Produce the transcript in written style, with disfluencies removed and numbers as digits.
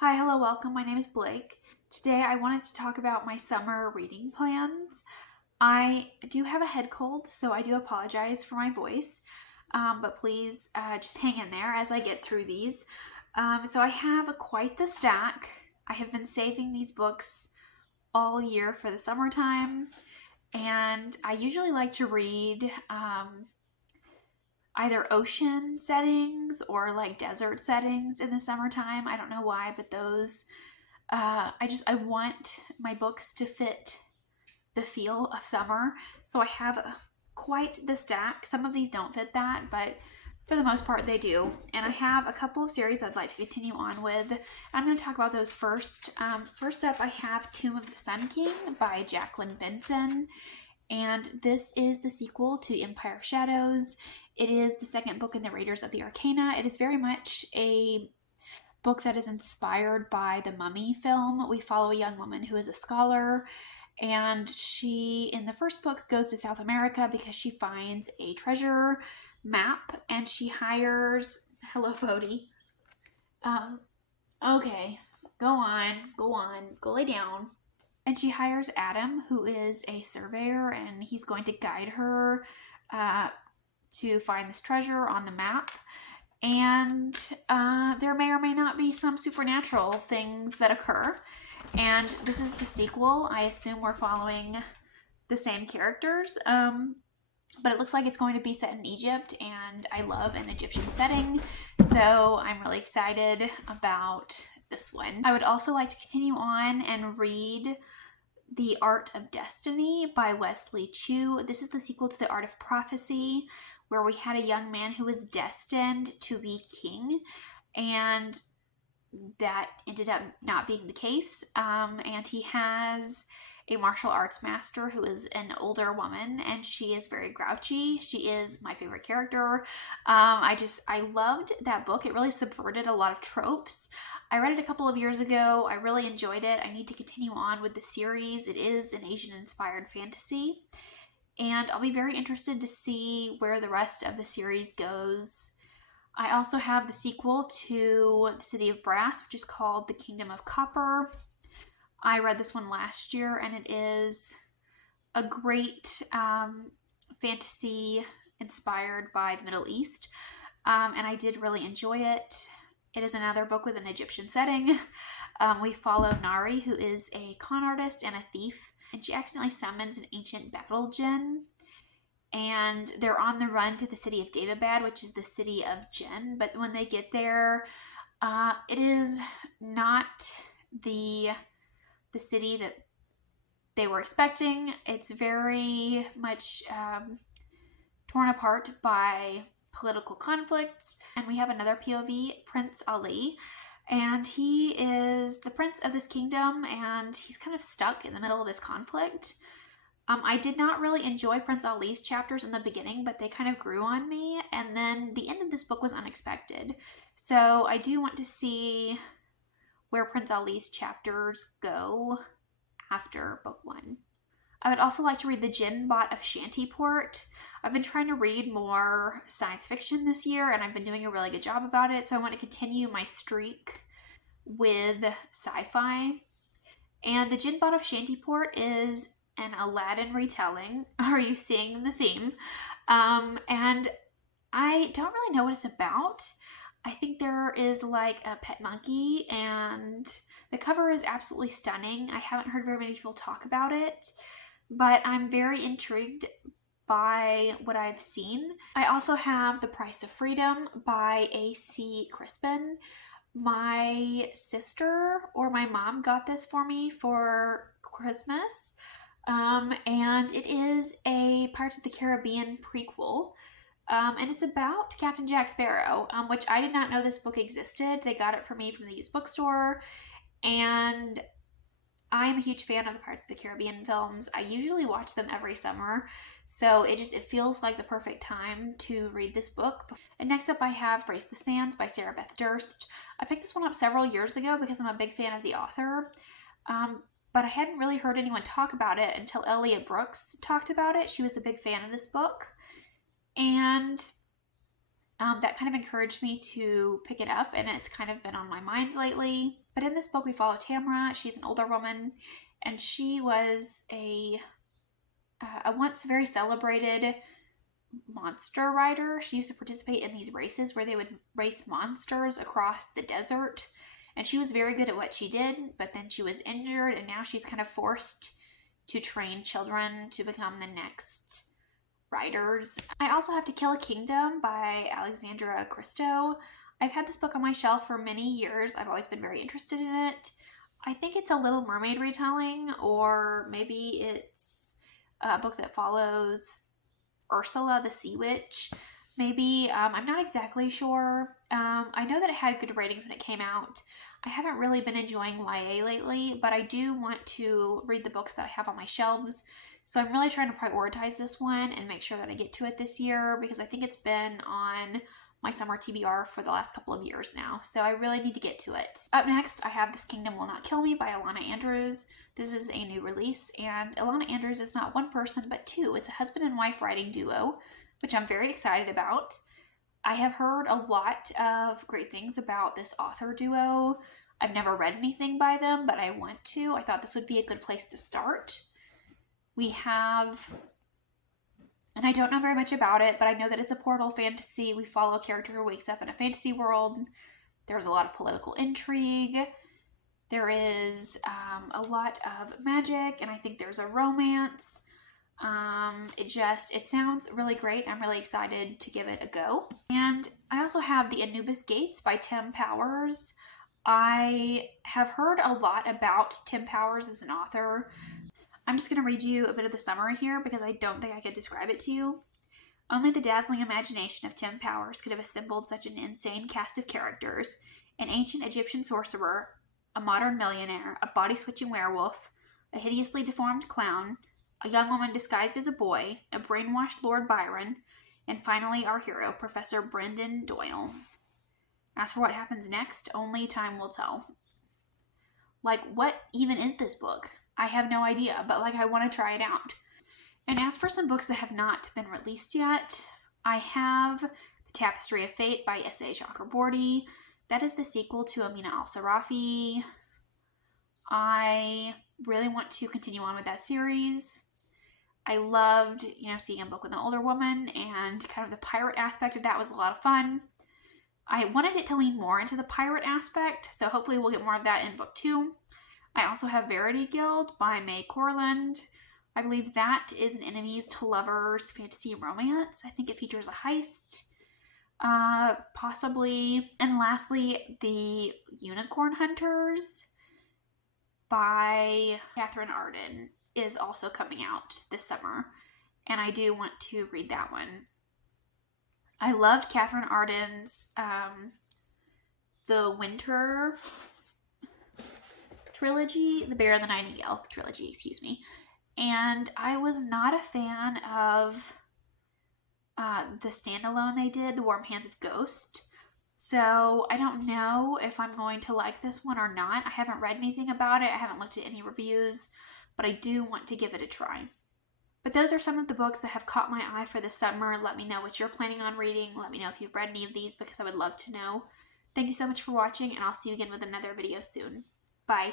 Hi, hello, welcome. My name is Blake. Today I wanted to talk about my summer reading plans. I do have a head cold, so I do apologize for my voice, but please just hang in there as I get through these. So I have quite the stack. I have been saving these books all year for the summertime, and I usually like to read either ocean settings or like desert settings in the summertime. I don't know why, but those I want my books to fit the feel of summer. So I have quite the stack. Some of these don't fit that, but for the most part they do. And I have a couple of series I'd like to continue on with. I'm going to talk about those first. First up, I have Tomb of the Sun King by Jacqueline Benson. And this is the sequel to Empire of Shadows. It is the second book in the Raiders of the Arcana. It is very much a book that is inspired by the Mummy film. We follow a young woman who is a scholar, and she, in the first book, goes to South America because she finds a treasure map, and she hires... Hello, Bodhi. Okay, go lay down. And she hires Adam, who is a surveyor, and he's going to guide her to find this treasure on the map. And there may or may not be some supernatural things that occur. And this is the sequel. I assume we're following the same characters. But it looks like it's going to be set in Egypt, and I love an Egyptian setting. So I'm really excited about this one. I would also like to continue on and read The Art of Destiny by Wesley Chu. This is the sequel to The Art of Prophecy, where we had a young man who was destined to be king, and that ended up not being the case. And he has a martial arts master who is an older woman, and she is very grouchy. She is my favorite character. I loved that book. It really subverted a lot of tropes. I read it a couple of years ago. I really enjoyed it. I need to continue on with the series. It is an Asian-inspired fantasy, and I'll be very interested to see where the rest of the series goes. I also have the sequel to The City of Brass, which is called The Kingdom of Copper. I read this one last year, and it is a great fantasy inspired by the Middle East, and I did really enjoy it. It is another book with an Egyptian setting. We follow Nari, who is a con artist and a thief, and she accidentally summons an ancient battle djinn, and they're on the run to the city of Davidbad, which is the city of Jinn. But when they get there, it is not the city that they were expecting. It's very much torn apart by political conflicts. And we have another POV, Prince Ali, and he is the prince of this kingdom, and he's kind of stuck in the middle of this conflict. I did not really enjoy Prince Ali's chapters in the beginning, but they kind of grew on me, and then the end of this book was unexpected. So I do want to see where Prince Ali's chapters go after book one. I would also like to read The Djinn Bot of Shantyport. I've been trying to read more science fiction this year, and I've been doing a really good job about it, so I want to continue my streak with sci-fi. And The Djinn Bot of Shantyport is an Aladdin retelling. Are you seeing the theme? And I don't really know what it's about. I think there is like a pet monkey, and the cover is absolutely stunning. I haven't heard very many people talk about it, but I'm very intrigued by what I've seen. I also have The Price of Freedom by A.C. Crispin. My sister or my mom got this for me for Christmas. And it is a Pirates of the Caribbean prequel. And it's about Captain Jack Sparrow, which I did not know this book existed. They got it for me from the used bookstore, and I'm a huge fan of the Pirates of the Caribbean films. I usually watch them every summer, so it feels like the perfect time to read this book. And next up I have Brace the Sands by Sarah Beth Durst. I picked this one up several years ago because I'm a big fan of the author, but I hadn't really heard anyone talk about it until Elliot Brooks talked about it. She was a big fan of this book, and that kind of encouraged me to pick it up, and it's kind of been on my mind lately. But in this book, we follow Tamara. She's an older woman, and she was a once very celebrated monster rider. She used to participate in these races where they would race monsters across the desert, and she was very good at what she did, but then she was injured, and now she's kind of forced to train children to become the next riders. I also have To Kill a Kingdom by Alexandra Christo. I've had this book on my shelf for many years. I've always been very interested in it. I think it's a Little Mermaid retelling, or maybe it's a book that follows Ursula the Sea Witch. Maybe. I'm not exactly sure. I know that it had good ratings when it came out. I haven't really been enjoying YA lately, but I do want to read the books that I have on my shelves. So I'm really trying to prioritize this one and make sure that I get to it this year, because I think it's been on my summer TBR for the last couple of years now. So I really need to get to it. Up next, I have This Kingdom Will Not Kill Me by Alana Andrews. This is a new release, and Alana Andrews is not one person, but two. It's a husband and wife writing duo, which I'm very excited about. I have heard a lot of great things about this author duo. I've never read anything by them, but I want to. I thought this would be a good place to start. We have, and I don't know very much about it, but I know that it's a portal fantasy. We follow a character who wakes up in a fantasy world. There's a lot of political intrigue. There is a lot of magic, and I think there's a romance. It sounds really great. I'm really excited to give it a go. And I also have The Anubis Gates by Tim Powers. I have heard a lot about Tim Powers as an author. I'm just going to read you a bit of the summary here because I don't think I could describe it to you. Only the dazzling imagination of Tim Powers could have assembled such an insane cast of characters: an ancient Egyptian sorcerer, a modern millionaire, a body-switching werewolf, a hideously deformed clown, a young woman disguised as a boy, a brainwashed Lord Byron, and finally our hero, Professor Brendan Doyle. As for what happens next, only time will tell. Like, what even is this book? I have no idea, but I want to try it out. And as for some books that have not been released yet, I have The Tapestry of Fate by S.A. Chakraborty. That is the sequel to Amina al-Sarafi. I really want to continue on with that series. I loved, seeing a book with an older woman, and kind of the pirate aspect of that was a lot of fun. I wanted it to lean more into the pirate aspect, so hopefully we'll get more of that in book 2. I also have Verity Guild by May Corland. I believe that is an enemies to lovers fantasy romance. I think it features a heist, possibly. And lastly, The Unicorn Hunters by Catherine Arden is also coming out this summer, and I do want to read that one. I loved Catherine Arden's The Winter trilogy, The Bear and the Nightingale trilogy, excuse me. And I was not a fan of the standalone they did, The Warm Hands of Ghost. So I don't know if I'm going to like this one or not. I haven't read anything about it. I haven't looked at any reviews, but I do want to give it a try. But those are some of the books that have caught my eye for the summer. Let me know what you're planning on reading. Let me know if you've read any of these, because I would love to know. Thank you so much for watching, and I'll see you again with another video soon. Bye.